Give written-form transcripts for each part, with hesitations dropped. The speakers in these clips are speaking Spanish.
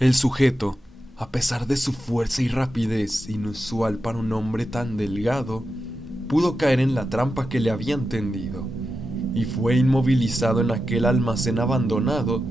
El sujeto, a pesar de su fuerza y rapidez inusual para un hombre tan delgado, pudo caer en la trampa que le habían tendido, y fue inmovilizado en aquel almacén abandonado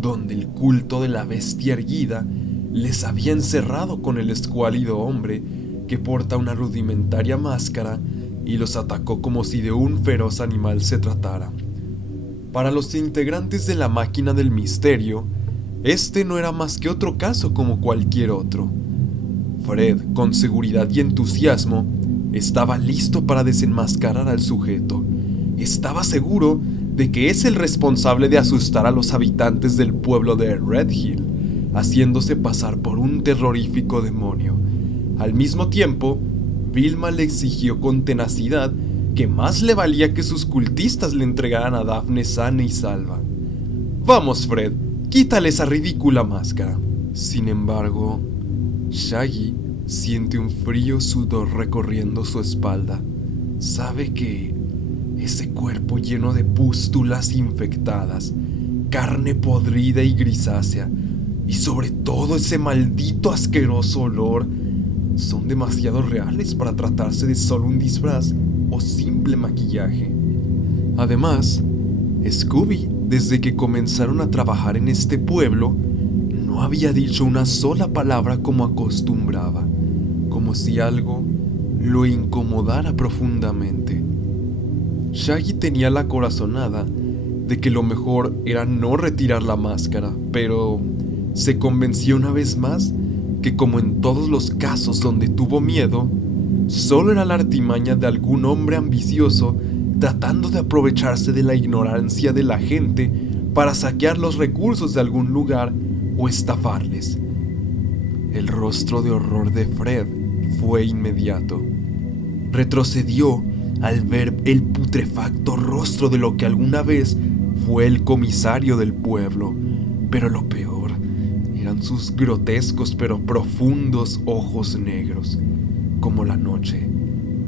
donde el culto de la bestia erguida les había encerrado con el escuálido hombre que porta una rudimentaria máscara y los atacó como si de un feroz animal se tratara. Para los integrantes de la máquina del misterio, este no era más que otro caso como cualquier otro. Fred, con seguridad y entusiasmo, estaba listo para desenmascarar al sujeto. Estaba seguro de que es el responsable de asustar a los habitantes del pueblo de Red Hill, haciéndose pasar por un terrorífico demonio. Al mismo tiempo, Vilma le exigió con tenacidad que más le valía que sus cultistas le entregaran a Daphne sana y salva. «Vamos, Fred, quítale esa ridícula máscara». Sin embargo, Shaggy siente un frío sudor recorriendo su espalda. Sabe que ese cuerpo lleno de pústulas infectadas, carne podrida y grisácea, y sobre todo ese maldito asqueroso olor, son demasiado reales para tratarse de solo un disfraz o simple maquillaje. Además, Scooby, desde que comenzaron a trabajar en este pueblo, no había dicho una sola palabra como acostumbraba, como si algo lo incomodara profundamente. Shaggy tenía la corazonada de que lo mejor era no retirar la máscara, pero se convenció una vez más que, como en todos los casos donde tuvo miedo, solo era la artimaña de algún hombre ambicioso tratando de aprovecharse de la ignorancia de la gente para saquear los recursos de algún lugar o estafarles. El rostro de horror de Fred fue inmediato. Retrocedió al ver el putrefacto rostro de lo que alguna vez fue el comisario del pueblo, pero lo peor eran sus grotescos pero profundos ojos negros, como la noche,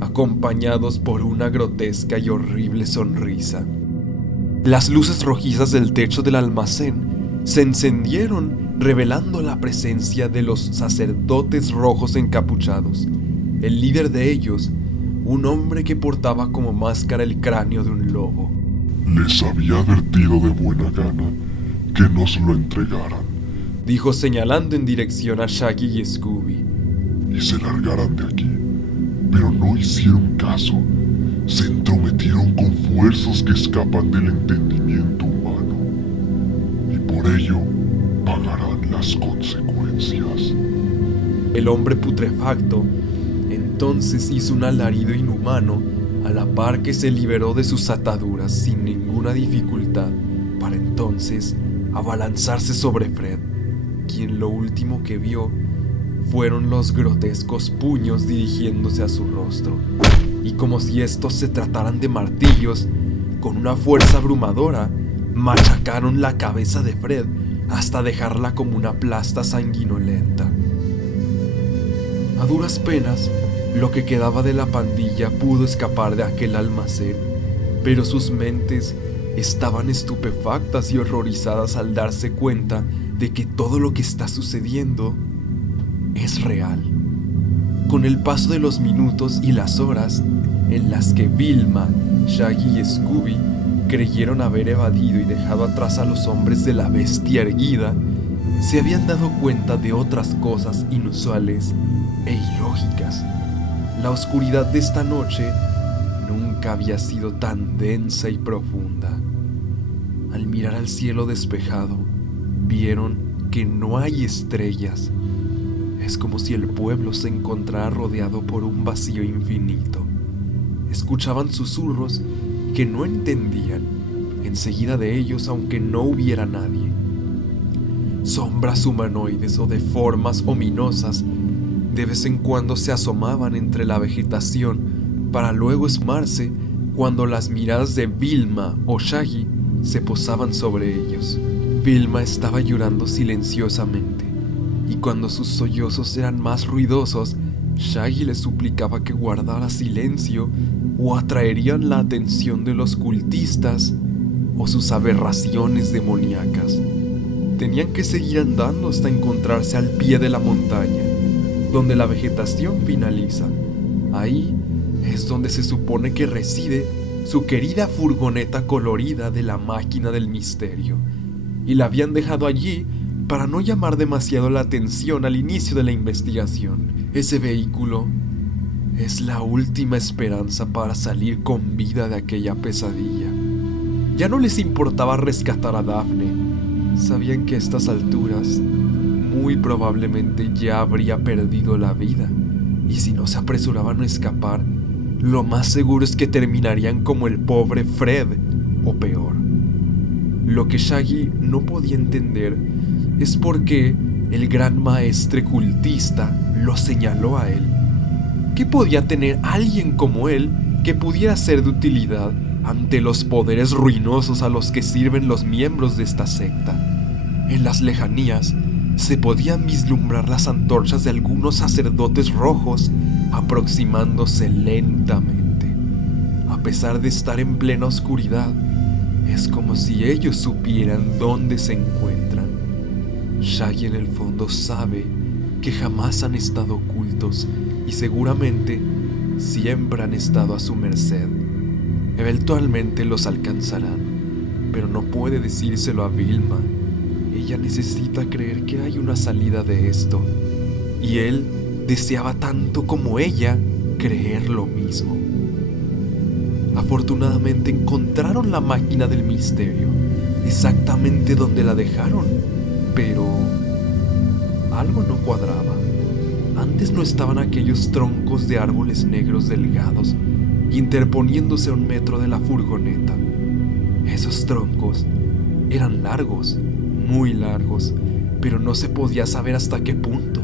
acompañados por una grotesca y horrible sonrisa. Las luces rojizas del techo del almacén se encendieron, revelando la presencia de los sacerdotes rojos encapuchados. El líder de ellos, un hombre que portaba como máscara el cráneo de un lobo. Les había advertido de buena gana que nos lo entregaran, dijo señalando en dirección a Shaggy y Scooby. Y se largaran de aquí, pero no hicieron caso. Se entrometieron con fuerzas que escapan del entendimiento humano, y por ello pagarán las consecuencias. El hombre putrefacto entonces hizo un alarido inhumano a la par que se liberó de sus ataduras sin ninguna dificultad, para entonces abalanzarse sobre Fred, quien lo último que vio fueron los grotescos puños dirigiéndose a su rostro, y como si estos se trataran de martillos, con una fuerza abrumadora, machacaron la cabeza de Fred hasta dejarla como una plasta sanguinolenta. A duras penas, lo que quedaba de la pandilla pudo escapar de aquel almacén, pero sus mentes estaban estupefactas y horrorizadas al darse cuenta de que todo lo que está sucediendo es real. Con el paso de los minutos y las horas en las que Vilma, Shaggy y Scooby creyeron haber evadido y dejado atrás a los hombres de la bestia erguida, se habían dado cuenta de otras cosas inusuales e ilógicas. La oscuridad de esta noche nunca había sido tan densa y profunda. Al mirar al cielo despejado, vieron que no hay estrellas. Es como si el pueblo se encontrara rodeado por un vacío infinito. Escuchaban susurros que no entendían enseguida de ellos, aunque no hubiera nadie. Sombras humanoides o de formas ominosas de vez en cuando se asomaban entre la vegetación para luego esfumarse cuando las miradas de Vilma o Shaggy se posaban sobre ellos. Vilma estaba llorando silenciosamente, y cuando sus sollozos eran más ruidosos, Shaggy le suplicaba que guardara silencio o atraerían la atención de los cultistas o sus aberraciones demoníacas. tenían que seguir andando hasta encontrarse al pie de la montaña, donde la vegetación finaliza. Ahí es donde se supone que reside su querida furgoneta colorida de la máquina del misterio, y la habían dejado allí para no llamar demasiado la atención al inicio de la investigación. Ese vehículo es la última esperanza para salir con vida de aquella pesadilla. Ya no les importaba rescatar a Daphne. Sabían que a estas alturas muy probablemente ya habría perdido la vida, y si no se apresuraban a escapar, lo más seguro es que terminarían como el pobre Fred, o peor. Lo que Shaggy no podía entender es por qué el gran maestre cultista lo señaló a él. ¿Qué podía tener alguien como él que pudiera ser de utilidad ante los poderes ruinosos a los que sirven los miembros de esta secta? En las lejanías se podían vislumbrar las antorchas de algunos sacerdotes rojos aproximándose lentamente. A pesar de estar en plena oscuridad, es como si ellos supieran dónde se encuentran. Shaggy en el fondo sabe que jamás han estado ocultos y seguramente siempre han estado a su merced. Eventualmente los alcanzarán, pero no puede decírselo a Vilma. Ella necesita creer que hay una salida de esto, y él deseaba tanto como ella creer lo mismo. Afortunadamente encontraron la máquina del misterio, exactamente donde la dejaron, pero algo no cuadraba. Antes no estaban aquellos troncos de árboles negros delgados interponiéndose a 1 metro de la furgoneta. Esos troncos eran largos, muy largos, pero no se podía saber hasta qué punto,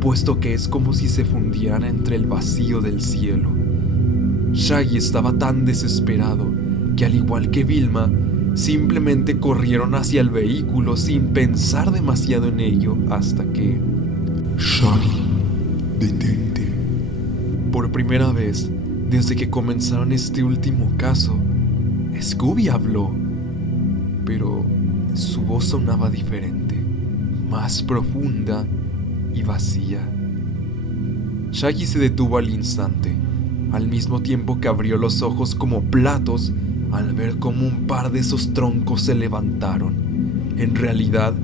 puesto que es como si se fundieran entre el vacío del cielo. Shaggy estaba tan desesperado que, al igual que Vilma, simplemente corrieron hacia el vehículo sin pensar demasiado en ello hasta que... Shaggy, detente. Por primera vez, desde que comenzaron este último caso, Scooby habló, pero su voz sonaba diferente, más profunda y vacía. Shaggy se detuvo al instante, al mismo tiempo que abrió los ojos como platos al ver cómo un par de esos troncos se levantaron. En realidad,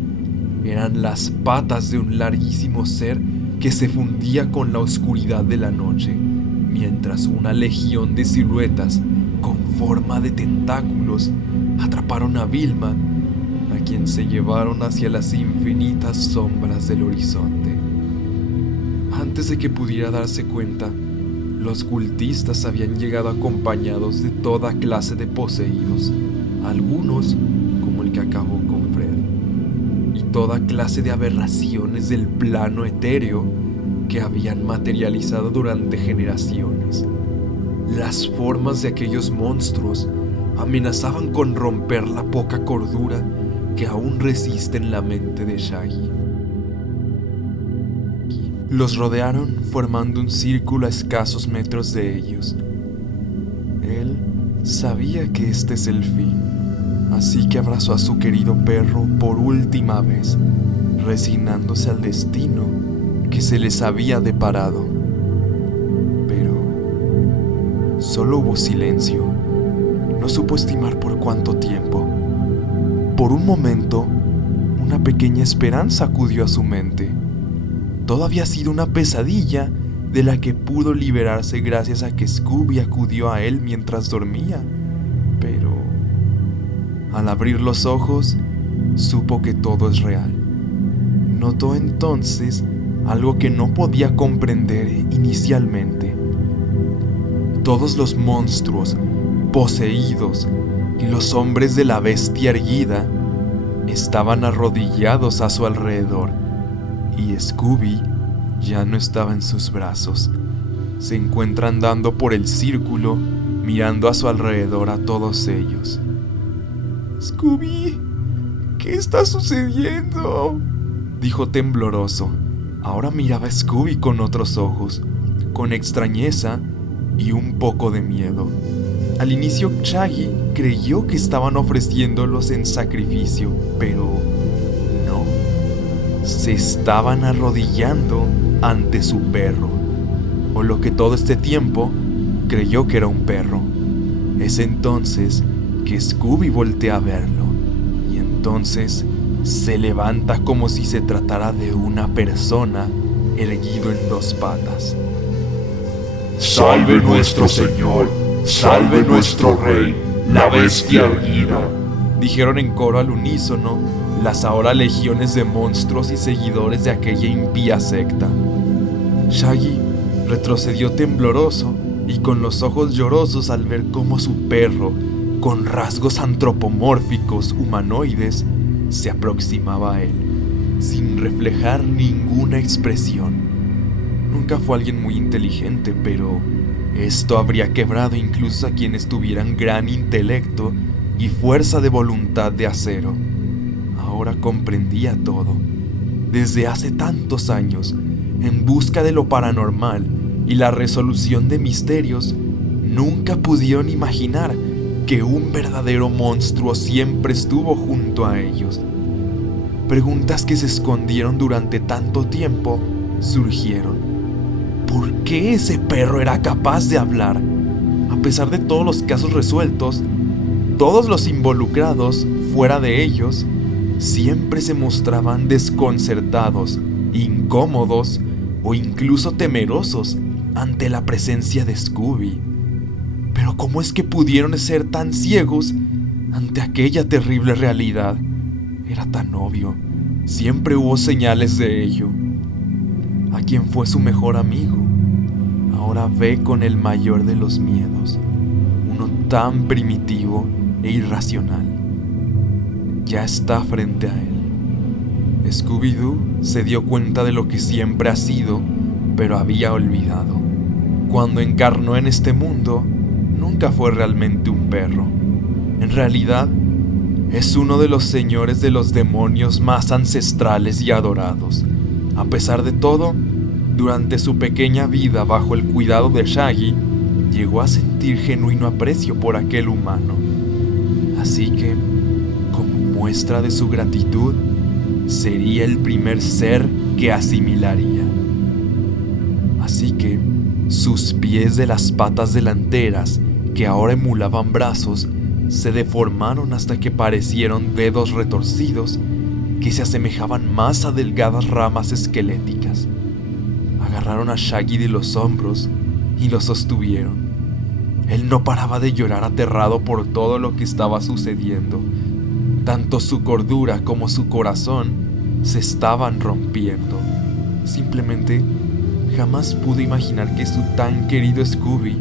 eran las patas de un larguísimo ser que se fundía con la oscuridad de la noche, mientras una legión de siluetas con forma de tentáculos atraparon a Vilma, a quien se llevaron hacia las infinitas sombras del horizonte. Antes de que pudiera darse cuenta, los cultistas habían llegado acompañados de toda clase de poseídos, algunos como el que acabó con Fred, y toda clase de aberraciones del plano etéreo que habían materializado durante generaciones. Las formas de aquellos monstruos amenazaban con romper la poca cordura que aún resiste en la mente de Shaggy. Los rodearon formando un círculo a escasos metros de ellos. Él sabía que este es el fin, así que abrazó a su querido perro por última vez, resignándose al destino que se les había deparado. Pero solo hubo silencio. No supo estimar por cuánto tiempo. Por un momento, una pequeña esperanza acudió a su mente. Todo había sido una pesadilla de la que pudo liberarse gracias a que Scooby acudió a él mientras dormía. Pero al abrir los ojos, supo que todo es real. Notó entonces algo que no podía comprender inicialmente. Todos los monstruos, poseídos y los hombres de la bestia erguida estaban arrodillados a su alrededor, y Scooby ya no estaba en sus brazos. Se encuentra andando por el círculo, mirando a su alrededor a todos ellos. «Scooby, ¿qué está sucediendo?», dijo tembloroso. Ahora miraba a Scooby con otros ojos, con extrañeza y un poco de miedo. Al inicio, Shaggy creyó que estaban ofreciéndolos en sacrificio, pero se estaban arrodillando ante su perro, o lo que todo este tiempo creyó que era un perro. Es entonces que Scooby voltea a verlo, y entonces se levanta como si se tratara de una persona erguido en dos patas. ¡Salve nuestro Señor! ¡Salve nuestro Rey! ¡La bestia erguida! Dijeron en coro al unísono las ahora legiones de monstruos y seguidores de aquella impía secta. Shaggy retrocedió tembloroso y con los ojos llorosos al ver cómo su perro, con rasgos antropomórficos humanoides, se aproximaba a él, sin reflejar ninguna expresión. Nunca fue alguien muy inteligente, pero esto habría quebrado incluso a quienes tuvieran gran intelecto y fuerza de voluntad de acero. Ahora comprendía todo. Desde hace tantos años, en busca de lo paranormal y la resolución de misterios, nunca pudieron imaginar que un verdadero monstruo siempre estuvo junto a ellos. Preguntas que se escondieron durante tanto tiempo surgieron. ¿Por qué ese perro era capaz de hablar? A pesar de todos los casos resueltos, todos los involucrados, fuera de ellos, siempre se mostraban desconcertados, incómodos o incluso temerosos ante la presencia de Scooby. Pero ¿cómo es que pudieron ser tan ciegos ante aquella terrible realidad? Era tan obvio, siempre hubo señales de ello. A quien fue su mejor amigo, ahora ve con el mayor de los miedos, uno tan primitivo e irracional. Ya está frente a él. Scooby-Doo se dio cuenta de lo que siempre ha sido, pero había olvidado. Cuando encarnó en este mundo, nunca fue realmente un perro. En realidad, es uno de los señores de los demonios más ancestrales y adorados. A pesar de todo, durante su pequeña vida bajo el cuidado de Shaggy, llegó a sentir genuino aprecio por aquel humano. Así que, como muestra de su gratitud, sería el primer ser que asimilaría. Así que, sus pies de las patas delanteras, que ahora emulaban brazos, se deformaron hasta que parecieron dedos retorcidos que se asemejaban más a delgadas ramas esqueléticas. Agarraron a Shaggy de los hombros y lo sostuvieron. Él no paraba de llorar aterrado por todo lo que estaba sucediendo. Tanto su cordura como su corazón se estaban rompiendo. Simplemente jamás pudo imaginar que su tan querido Scooby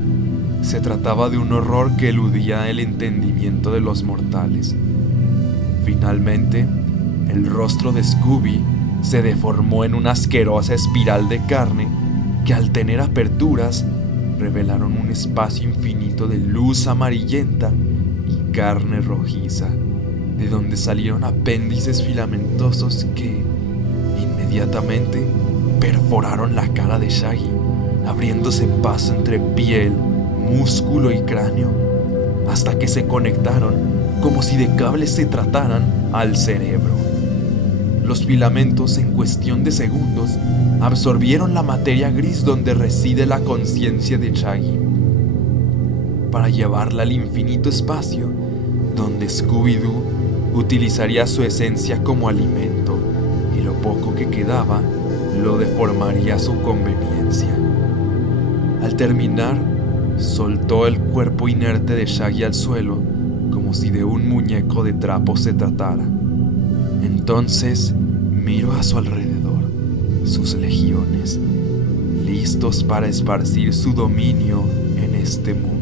se trataba de un horror que eludía el entendimiento de los mortales. Finalmente, el rostro de Scooby se deformó en una asquerosa espiral de carne que, al tener aperturas, revelaron un espacio infinito de luz amarillenta y carne rojiza, de donde salieron apéndices filamentosos que, inmediatamente, perforaron la cara de Shaggy, abriéndose paso entre piel, músculo y cráneo, hasta que se conectaron, como si de cables se trataran, al cerebro. Los filamentos, en cuestión de segundos, absorbieron la materia gris donde reside la conciencia de Shaggy, para llevarla al infinito espacio donde Scooby-Doo utilizaría su esencia como alimento, y lo poco que quedaba lo deformaría a su conveniencia. Al terminar, soltó el cuerpo inerte de Shaggy al suelo, como si de un muñeco de trapo se tratara. Entonces miró a su alrededor, sus legiones, listos para esparcir su dominio en este mundo.